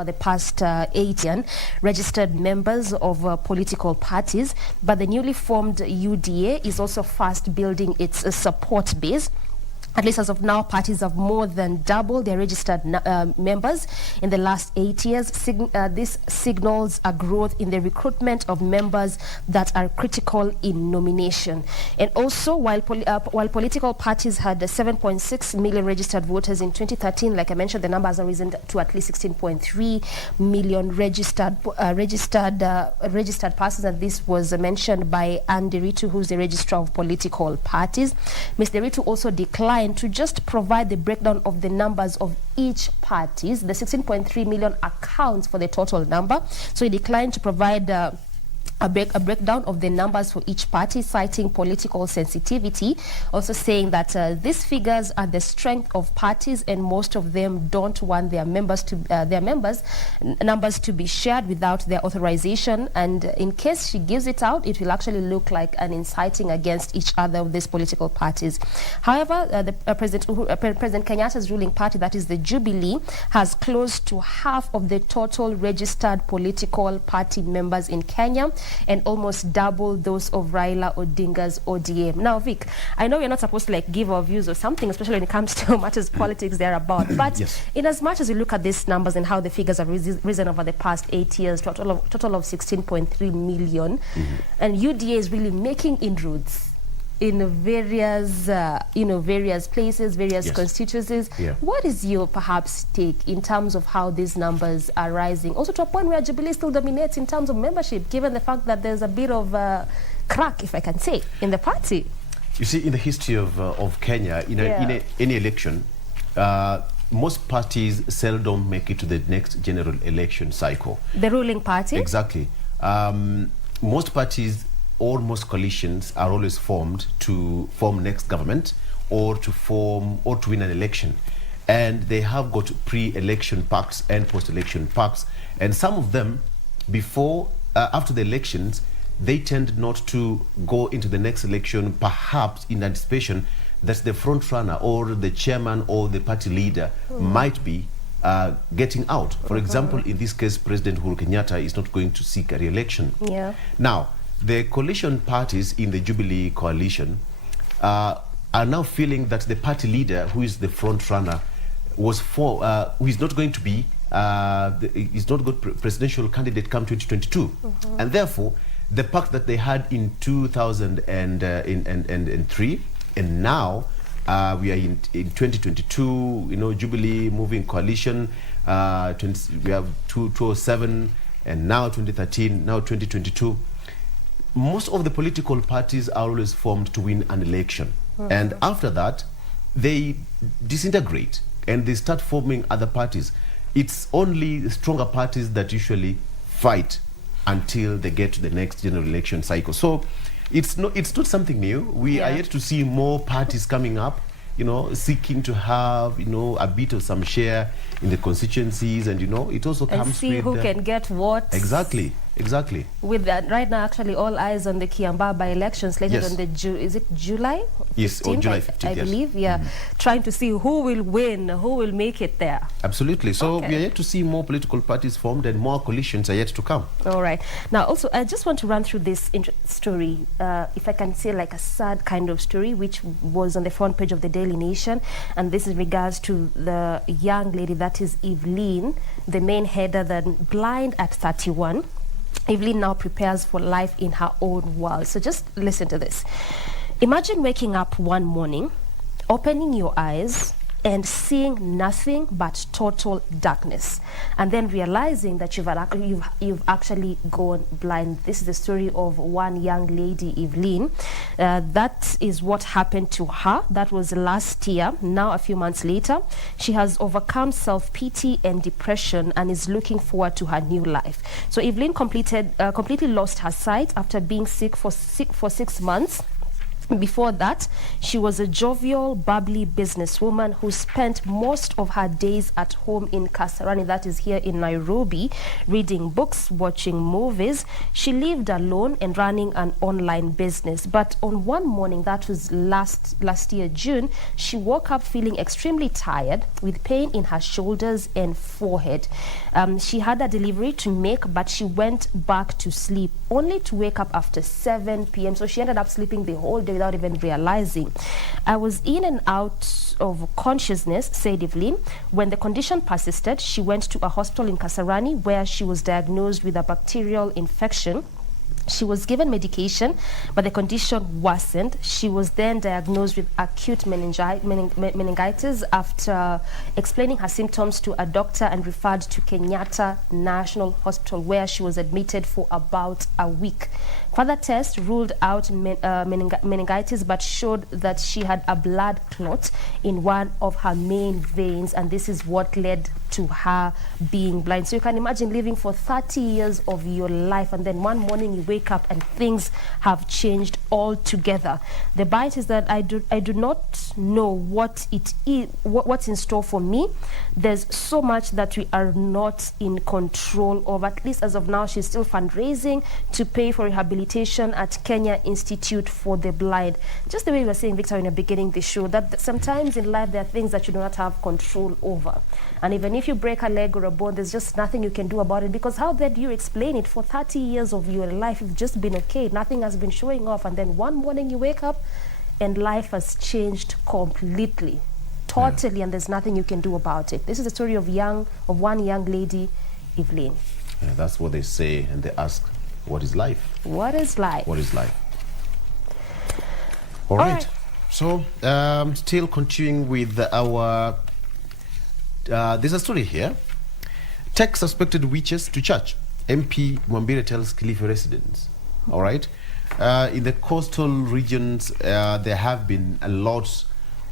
for the past 8 years, registered members of political parties, but the newly formed UDA is also fast building its support base. At least as of now, parties have more than doubled their registered members in the last 8 years. This signals a growth in the recruitment of members that are critical in nomination. And also, while political parties had 7.6 million registered voters in 2013, like I mentioned, the number has risen to at least 16.3 million registered persons, and this was mentioned by Anne Deritu, who's the registrar of political parties. Ms. Deritu also declined to just provide the breakdown of the numbers of each parties. The 16.3 million accounts for the total number. So he declined to provide a breakdown of the numbers for each party, citing political sensitivity, also saying that these figures are the strength of parties, and most of them don't want their numbers to be shared without their authorization. And in case she gives it out, it will actually look like an inciting against each other of these political parties. However, President Kenyatta's ruling party, that is the Jubilee, has close to half of the total registered political party members in Kenya, and almost double those of Raila Odinga's ODM. Now, Vic, I know you're not supposed to give our views or something, especially when it comes to matters politics thereabout, but yes, in as much as you look at these numbers and how the figures have risen over the past 8 years, total of 16.3 million, and UDA is really making inroads in various, various places, various constituencies. Yeah. What is your perhaps take in terms of how these numbers are rising? Also to a point where Jubilee still dominates in terms of membership, given the fact that there's a bit of crack, if I can say, in the party. You see, in the history of Kenya, in any election, most parties seldom make it to the next general election cycle. The ruling party? Exactly. Most parties, almost coalitions are always formed to form next government or to win an election, and they have got pre-election pacts and post-election pacts, and some of them after the elections they tend not to go into the next election, perhaps in anticipation that the front runner or the chairman or the party leader might be getting out. For example, in this case, President Uhuru Kenyatta is not going to seek a re-election. Now, the coalition parties in the Jubilee coalition are now feeling that the party leader, who is the front runner, who is not going to be, is not good presidential candidate come 2022, and therefore the pact that they had in 2003, and now we are in 2022. Jubilee moving coalition. We have 2007, and now 2013, now 2022. Most of the political parties are always formed to win an election. And after that, they disintegrate and they start forming other parties. It's only stronger parties that usually fight until they get to the next general election cycle. So it's not something new. We are yet to see more parties coming up, seeking to have, a bit of some share in the constituencies, and, it also comes with... see who can get what. Exactly. With that, right now, actually, all eyes on the Kiambaa by-election slated on the is it July? Yes, 15th, on July 15th, I believe, trying to see who will win, who will make it there. Absolutely. So we are yet to see more political parties formed, and more coalitions are yet to come. All right. Now, also, I just want to run through this story, if I can say, like a sad kind of story, which was on the front page of the Daily Nation, and this is in regards to the young lady, that is Evelyn, the main header, then blind at 31. Evelyn now prepares for life in her own world. So just listen to this. Imagine waking up one morning, opening your eyes, and seeing nothing but total darkness, and then realizing that you've actually gone blind. This is the story of one young lady, Evelyn. That is what happened to her. That was last year. Now, a few months later, she has overcome self-pity and depression and is looking forward to her new life. So Evelyn completely lost her sight after being sick for 6 months. Before that, she was a jovial, bubbly businesswoman who spent most of her days at home in Kasarani, that is here in Nairobi, reading books, watching movies. She lived alone and running an online business. But on one morning, that was last year, June, she woke up feeling extremely tired with pain in her shoulders and forehead. She had a delivery to make, but she went back to sleep, only to wake up after 7 p.m. So she ended up sleeping the whole day without even realizing. I was in and out of consciousness, said Evelyn. When the condition persisted, she went to a hospital in Kasarani where she was diagnosed with a bacterial infection. She was given medication, but the condition worsened. She was then diagnosed with acute meningitis after explaining her symptoms to a doctor and referred to Kenyatta National Hospital, where she was admitted for about a week. Further tests ruled out meningitis, but showed that she had a blood clot in one of her main veins, and this is what led to her being blind. So you can imagine living for 30 years of your life, and then one morning you wake up and things have changed altogether. The bite is that I do not know what it is, what's in store for me. There's so much that we are not in control of. At least as of now, she's still fundraising to pay for rehabilitation at Kenya Institute for the Blind. Just the way we were saying, Victor, in the beginning of the show, that sometimes in life there are things that you do not have control over. And even if you break a leg or a bone, there's just nothing you can do about it, because how then do you explain it? For 30 years of your life, you've just been okay. Nothing has been showing off. And then one morning you wake up and life has changed completely, totally, and there's nothing you can do about it. This is the story of one young lady, Evelyn. Yeah, that's what they say, and they ask, what is life? What is life? What is life? All right. So, still continuing with our... there's a story here. Take suspected witches to church. MP Mwambire tells Kilifi residents. All right. In the coastal regions, there have been a lot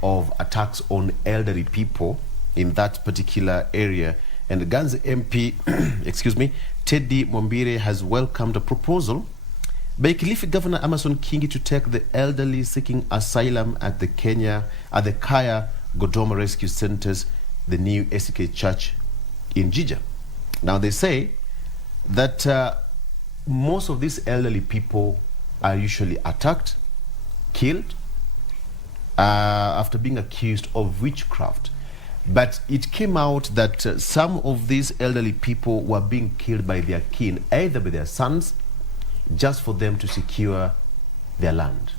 of attacks on elderly people in that particular area. And the Ganze MP, excuse me, Teddy Mwambire has welcomed a proposal by Kilifi Governor Amason Kingi to take the elderly seeking asylum at the Kaya Godoma Rescue Centers, the new SK Church in Jija. Now they say that most of these elderly people are usually attacked, killed, after being accused of witchcraft. But it came out that some of these elderly people were being killed by their kin, either by their sons, just for them to secure their land.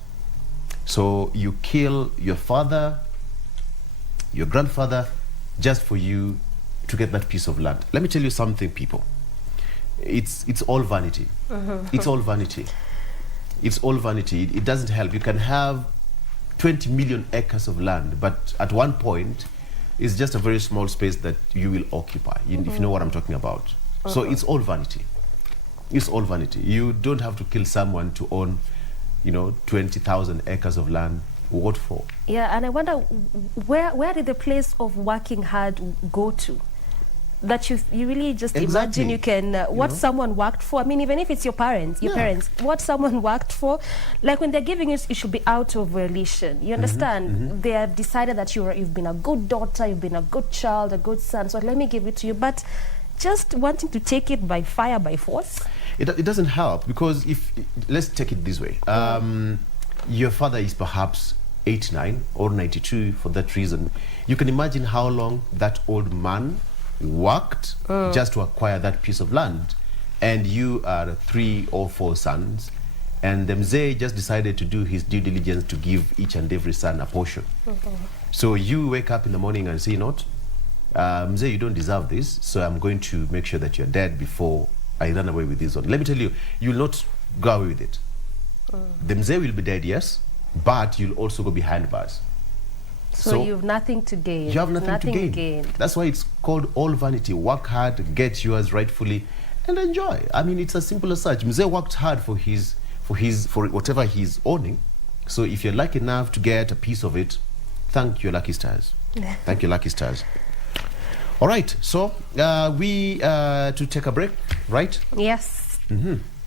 So you kill your father, your grandfather, just for you to get that piece of land. Let me tell you something, people. It's all vanity. It's all vanity. It's all vanity. It doesn't help. You can have 20 million acres of land, but at one point, it's just a very small space that you will occupy, if you know what I'm talking about. So it's all vanity. It's all vanity. You don't have to kill someone to own, 20,000 acres of land. What for? Yeah, and I wonder, where did the place of working hard go to? That you really just imagine you can, what someone worked for. I mean, even if it's your parents, what someone worked for, like when they're giving it should be out of relation. You understand? They have decided that you've been a good daughter, you've been a good child, a good son, so let me give it to you. But just wanting to take it by fire, by force? It doesn't help, because let's take it this way. Your father is perhaps 89 or 92 for that reason. You can imagine how long that old man worked just to acquire that piece of land, and you are 3 or 4 sons, and the mzee just decided to do his due diligence to give each and every son a portion. So you wake up in the morning and say, mzee, you don't deserve this, so I'm going to make sure that you're dead before I run away with this one. Let me tell you, you'll not go away with it. The mzee will be dead, yes, but you'll also go behind bars. So you have nothing to gain. You have nothing to gain. That's why it's called all vanity. Work hard, get yours rightfully, and enjoy. I mean, it's as simple as such. Mzee worked hard for whatever he's owning. So if you're lucky enough to get a piece of it, thank your lucky stars. Thank your lucky stars. All right. So we to take a break, right? Yes.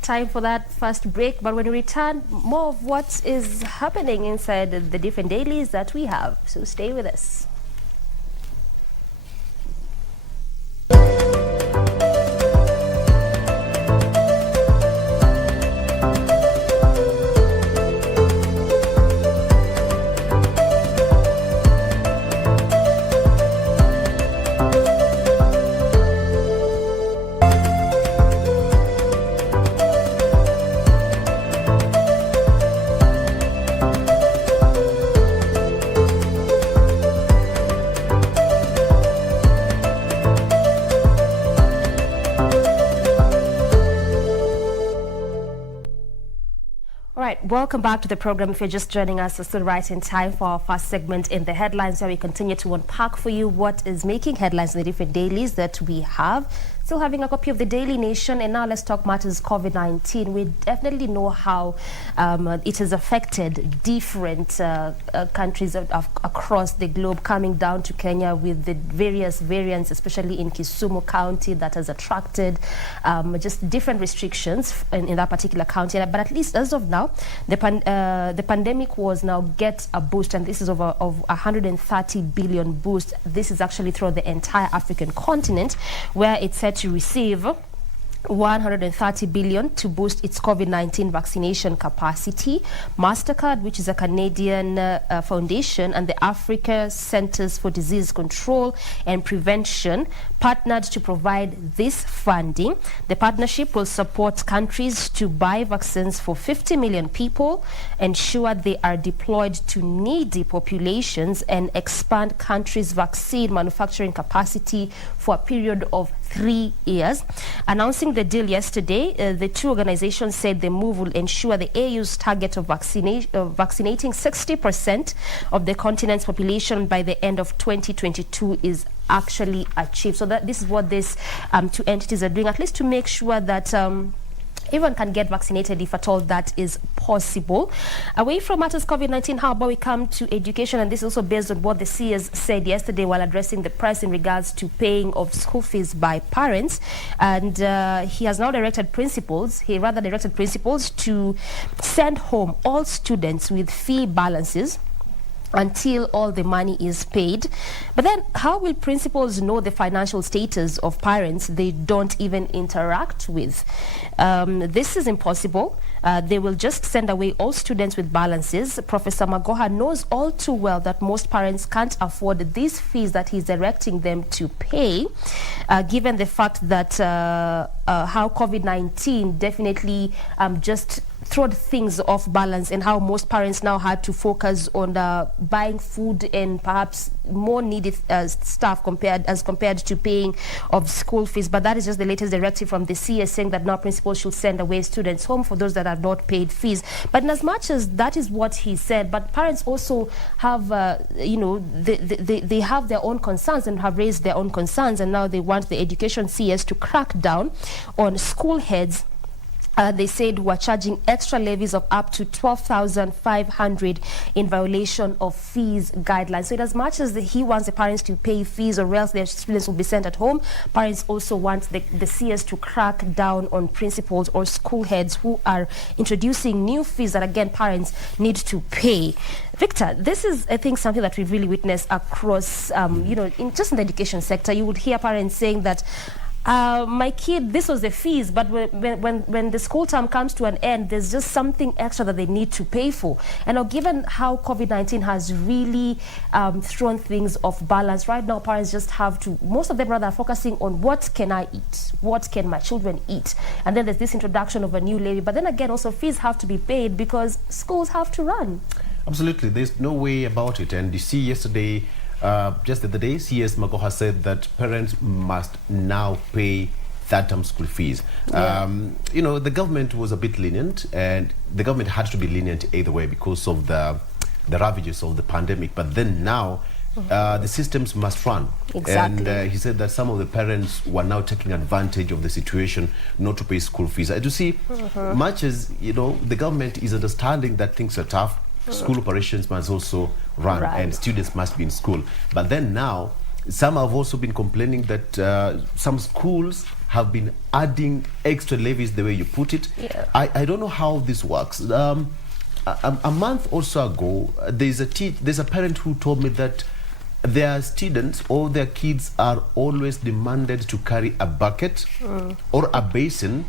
Time for that first break, but when we return, more of what is happening inside the different dailies that we have. So stay with us. Welcome back to the program. If you're just joining us, it's still right in time for our first segment in the headlines, where we continue to unpack for you what is making headlines in the different dailies that we have. Still having a copy of the Daily Nation, and now let's talk matters COVID-19. We definitely know how it has affected different countries across the globe, coming down to Kenya with the various variants, especially in Kisumu County, that has attracted just different restrictions in that particular county. But at least as of now, the pandemic was now get a boost, and this is of 130 billion boost. This is actually throughout the entire African continent, where it's said to receive 130 billion to boost its COVID-19 vaccination capacity. MasterCard, which is a Canadian foundation, and the Africa Centers for Disease Control and Prevention partnered to provide this funding. The partnership will support countries to buy vaccines for 50 million people, ensure they are deployed to needy populations, and expand countries' vaccine manufacturing capacity for a period of 3 years. Announcing the deal yesterday, the two organizations said the move will ensure the AU's target of vaccinating 60% of the continent's population by the end of 2022 is actually achieved. So that this is what these two entities are doing, at least to make sure that everyone can get vaccinated if at all that is possible. Away from matters COVID-19, how about we come to education? And this is also based on what the CS said yesterday while addressing the press in regards to paying of school fees by parents. And he has now directed principals, to send home all students with fee balances until all the money is paid. But then how will principals know the financial status of parents they don't even interact with? This is impossible. They will just send away all students with balances. Professor Magoha knows all too well that most parents can't afford these fees that he's directing them to pay, given the fact that how COVID-19 definitely just throw things off balance, and how most parents now had to focus on buying food and perhaps more needed stuff compared to paying of school fees. But that is just the latest directive from the CS, saying that now principals should send away students home for those that have not paid fees. But in as much as that is what he said, but parents also have they have their own concerns and have raised their own concerns, and now they want the education CS to crack down on school heads. They said were charging extra levies of up to 12,500 in violation of fees guidelines. So in as much as he wants the parents to pay fees or else their students will be sent at home, parents also want the CS to crack down on principals or school heads who are introducing new fees that, again, parents need to pay. Victor, this is, I think, something that we've really witnessed across, just in the education sector. You would hear parents saying that my kid, this was the fees, but when the school term comes to an end, there's just something extra that they need to pay for. And now, given how COVID-19 has really thrown things off balance, right now parents just have to, most of them rather, are focusing on what can I eat, what can my children eat, and then there's this introduction of a new levy. But then again, also fees have to be paid because schools have to run. Absolutely, there's no way about it. And you see yesterday, just the other day, CS Magoha said that parents must now pay third-term school fees. Yeah. The government was a bit lenient, and the government had to be lenient either way because of the ravages of the pandemic. But then now, the systems must run. Exactly. And he said that some of the parents were now taking advantage of the situation not to pay school fees. You see, much as, the government is understanding that things are tough, school operations must also run, and students must be in school. But then now, some have also been complaining that some schools have been adding extra levies the way you put it. Yeah. I don't know how this works. A month or so ago, there's a parent who told me that their students or their kids are always demanded to carry a bucket or a basin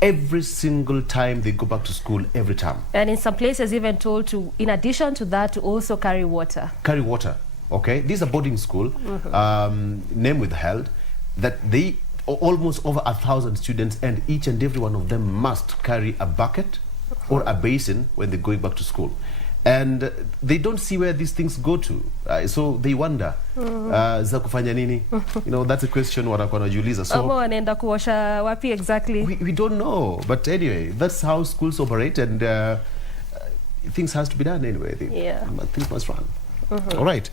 every single time they go back to school, every time. And in some places even told to, in addition to that, to also carry water. Carry water, okay? This is a boarding school, name withheld, that they, almost over 1,000 students, and each and every one of them must carry a bucket or a basin when they're going back to school. And they don't see where these things go to. So they wonder, za kufanya nini? You know, that's a question wanakuwa wanajiuliza. So wanaenda kuosha wapi exactly? We don't know. But anyway, that's how schools operate, and things has to be done anyway. Things must run. All right.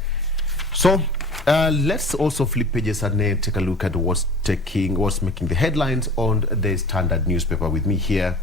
So let's also flip pages and take a look at what's making the headlines on the Standard newspaper with me here.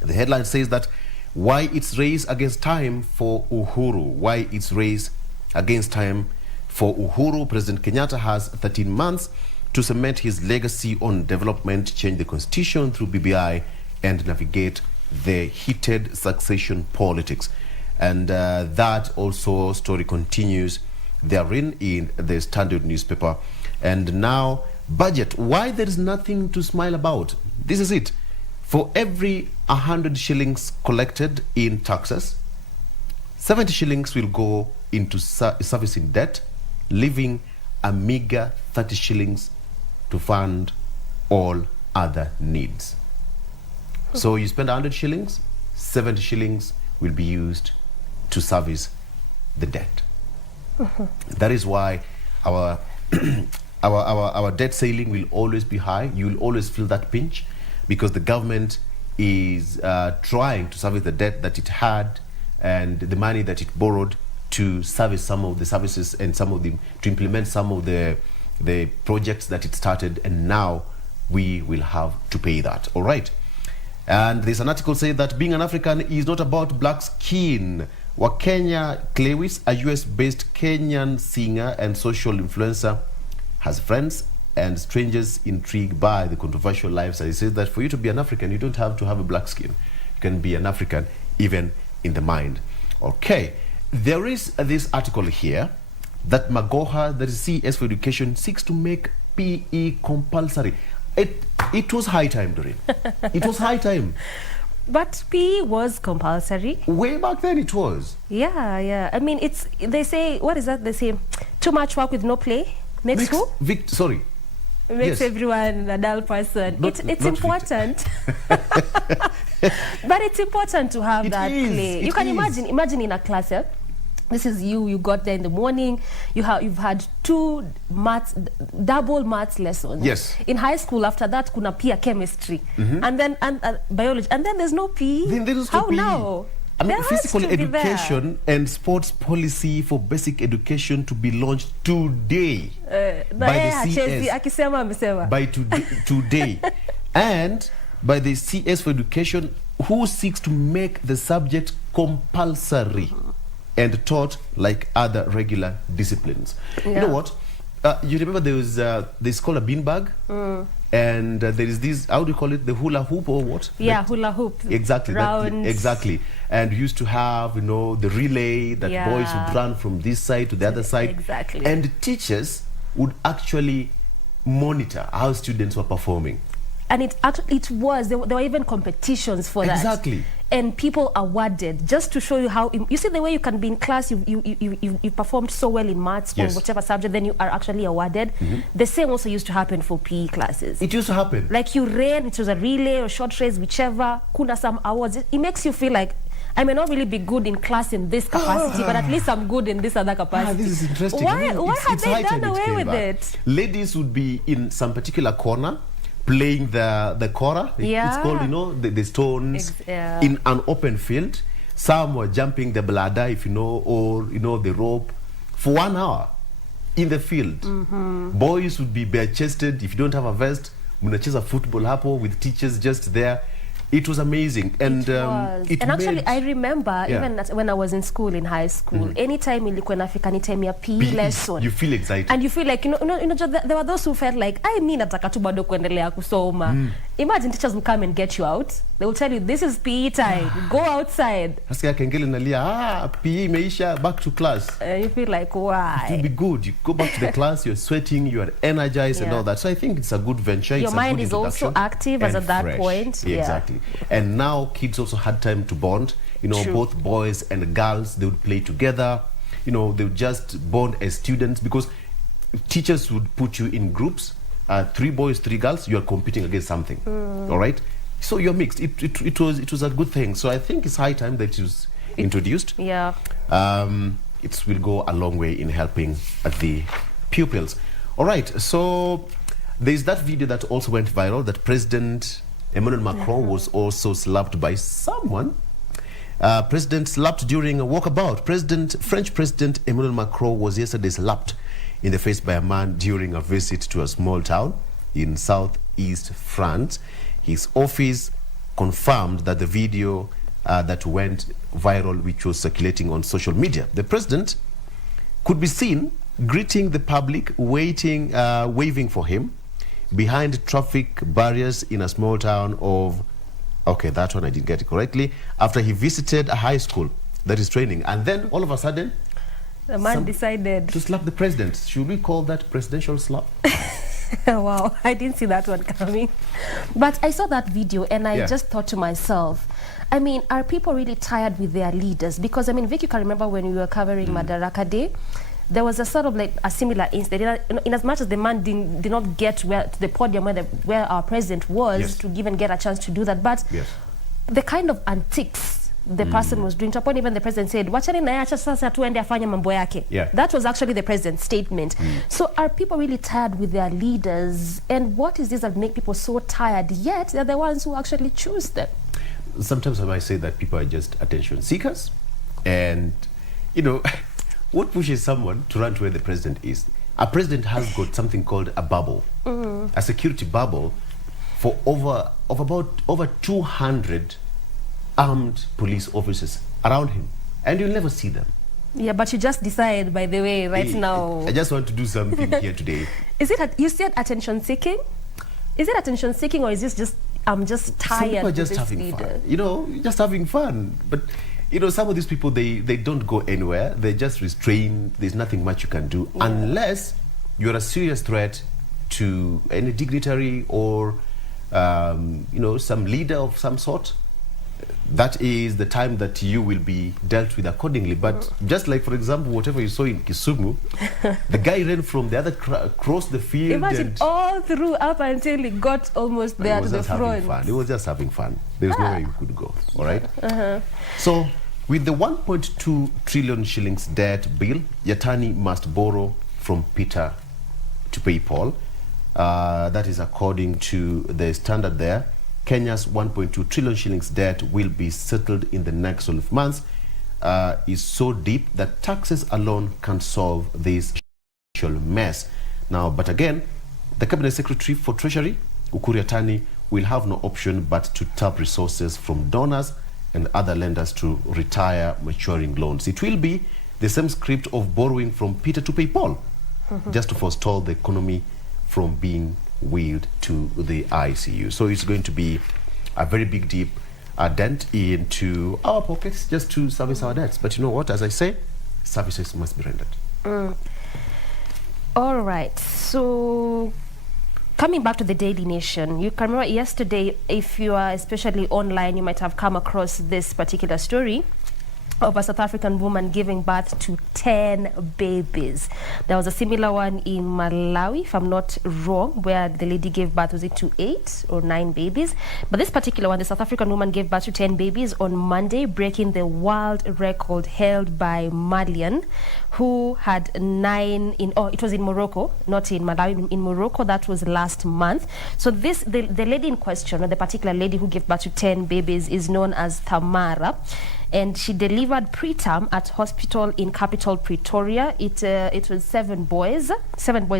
The headline says that why it's race against time for Uhuru. Why it's race against time for Uhuru. President Kenyatta has 13 months to cement his legacy on development, change the constitution through BBI, and navigate the heated succession politics. And that also story continues therein in the Standard newspaper. And now, budget. Why there is nothing to smile about? This is it. For every 100 shillings collected in taxes, 70 shillings will go into servicing debt, leaving a meager 30 shillings to fund all other needs. So you spend 100 shillings, 70 shillings will be used to service the debt. That is why our our debt ceiling will always be high. You will always feel that pinch, because the government is trying to service the debt that it had and the money that it borrowed to service some of the services and to implement some of the projects that it started, and now we will have to pay that. All right. And there's an article saying that being an African is not about black skin. Wakenya Clewis, a US-based Kenyan singer and social influencer, has friends and strangers intrigued by the controversial lifestyle. He says that for you to be an African, you don't have to have a black skin. You can be an African even in the mind. Okay, there is this article here that Magoha, that is CS for Education, seeks to make PE compulsory. It was high time, Doreen. It was high time. But PE was compulsory. Way back then it was. Yeah. I mean, they say, what is that? They say, too much work with no play makes who? Sorry. Makes everyone a dull person. It's important. But it's important to have that play. You can imagine in a class, this is you got there in the morning, you've had double maths lessons. Yes. In high school, after that, kuna pia chemistry. And then biology. And then there's no PE. Then there is no How PE. now? I mean, physical education and sports policy for basic education to be launched today by the CS. By today. And by the CS for Education, who seeks to make the subject compulsory and taught like other regular disciplines. You know what? You remember there's called a beanbag? And there is this, how do you call it, the hula hoop or what? Yeah, hula hoop. Exactly. Exactly. And we used to have, the relay that boys would run from this side to the other side. Exactly. And teachers would actually monitor how students were performing. And there were even competitions for that. Exactly. And people awarded just to show you how, you see the way you can be in class, you performed so well in maths or whichever subject, then you are actually awarded. The same also used to happen for PE classes. It used to happen. Like you ran, it was a relay or short race, whichever, kuna some awards. It makes you feel like, I may not really be good in class in this capacity, but at least I'm good in this other capacity. This is interesting. Why have they done away with it? Ladies would be in some particular corner, playing the kora, it's called, the stones, in an open field. Some were jumping the bladder, or the rope, for 1 hour in the field. Boys would be bare-chested. If you don't have a vest, munacheza football hapo with teachers just there. It was amazing, and and actually I remember even when I was in school, in high school, anytime ilikuwa nafika ni time ya PE lesson, you feel excited and you feel like there were those who felt like I mean nataka tu bado kuendelea kusoma. Imagine teachers will come and get you out. They will tell you this is PE time. Go outside. Nasikia kengele nalia, PE imeisha, back to class. You feel like why? It will be good. You go back to the class, you're sweating, you are energized and all that. So I think it's a good venture. Your it's mind a good is also active as at that point. Exactly. And now kids also had time to bond. Both boys and girls, they would play together. They would just bond as students, because teachers would put you in groups. 3 boys, 3 girls, you are competing against something. All right? So you're mixed. It was a good thing. So I think it's high time that it was introduced. Yeah. It will go a long way in helping the pupils. All right. So there's that video that also went viral, that President Emmanuel Macron was also slapped by someone. President slapped during a walkabout. French President Emmanuel Macron was yesterday slapped in the face by a man during a visit to a small town in southeast France. His office confirmed that the video that went viral, which was circulating on social media, the president could be seen greeting the public, waving for him behind traffic barriers in a small town of, okay, that one I didn't get it correctly, after he visited a high school that is training. And then all of a sudden, the man decided to slap the president. Should we call that presidential slap? Wow, I didn't see that one coming. But I saw that video and I just thought to myself, I mean, are people really tired with their leaders? Because, I mean, Vic, you can remember when we were covering Madaraka Day, there was a sort of like a similar incident. In as much as the man did not get to the podium where our president was to even get a chance to do that, but the kind of antics the person was doing, to a point even the president said, wachani na acha sasa tuende afanye mambo yake. That was actually the president's statement. So are people really tired with their leaders? And what is this that make people so tired, yet they're the ones who actually choose them? Sometimes I might say that people are just attention seekers. And, what pushes someone to run to where the president is? A president has got something called a bubble, a security bubble for over 200 armed police officers around him, and you'll never see them. Yeah, but you just decide, by the way, now. I just want to do something here today. Is it, you said attention seeking? Is it attention seeking, or is this just, I'm just tired? Some people are just having fun. Just having fun. But, some of these people, they don't go anywhere. They're just restrained. There's nothing much you can do unless you're a serious threat to any dignitary or, some leader of some sort. That is the time that you will be dealt with accordingly. But just like, for example, whatever you saw in Kisumu, the guy ran from the other across the field. Imagine all through up until he got almost there to the front. He was just having fun. There was nowhere you could go. All right. So, with the 1.2 trillion shillings debt bill, Yatani must borrow from Peter to pay Paul. That is according to the standard there. Kenya's 1.2 trillion shillings debt will be settled in the next 12 months. Is so deep that taxes alone can solve this mess. Now, but again, the Cabinet Secretary for Treasury, Ukur Yatani, will have no option but to tap resources from donors and other lenders to retire maturing loans. It will be the same script of borrowing from Peter to pay Paul, just to forestall the economy from being wheeled to the ICU. So it's going to be a very big, deep dent into our pockets just to service our debts. But you know what? As I say, services must be rendered. All right. So coming back to the Daily Nation, you can remember yesterday, if you are especially online, you might have come across this particular story of a South African woman giving birth to 10 babies. There was a similar one in Malawi, if I'm not wrong, where the lady gave birth, was it to 8 or 9 babies? But this particular one, the South African woman gave birth to 10 babies on Monday, breaking the world record held by Malian, who had 9 in, it was in Morocco, not in Malawi, in Morocco. That was last month. So this, the lady in question, or the particular lady who gave birth to 10 babies, is known as Tamara. and she delivered preterm at hospital in capital Pretoria. It was seven boys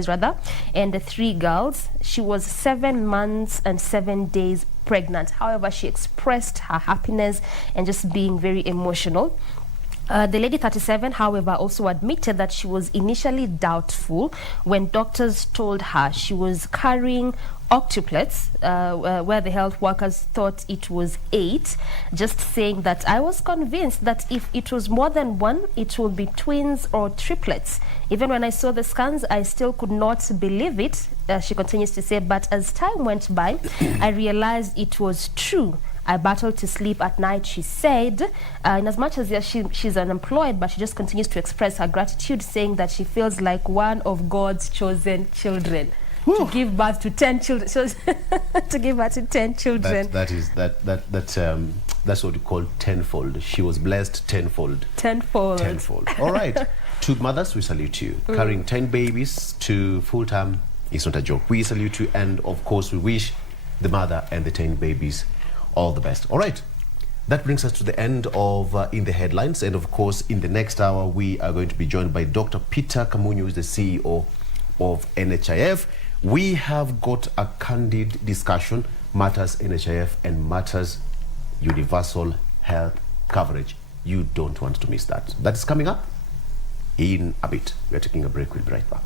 rather, and 3 girls. She was 7 months and 7 days pregnant. However, she expressed her happiness and just being very emotional. The lady 37, however, also admitted that she was initially doubtful when doctors told her she was carrying octuplets, where the health workers thought it was 8, just saying that I was convinced that if it was more than 1, it would be twins or triplets. Even when I saw the scans, I still could not believe it, she continues to say, but as time went by, I realized it was true. I battled to sleep at night, she said. In as much as she's unemployed, but she just continues to express her gratitude, saying that she feels like one of God's chosen children. To give birth to 10 children. So to give birth to 10 children. That's what you call tenfold. She was blessed tenfold. Tenfold. Tenfold. All right. To mothers, we salute you. Carrying 10 babies to full time is not a joke. We salute you, and of course we wish the mother and the 10 babies all the best. All right. That brings us to the end of In the Headlines. And of course, in the next hour, we are going to be joined by Dr. Peter Kamunyu, who is the CEO of NHIF. We have got a candid discussion, matters NHIF and matters universal health coverage. You don't want to miss that. That is coming up in a bit. We are taking a break. We'll be right back.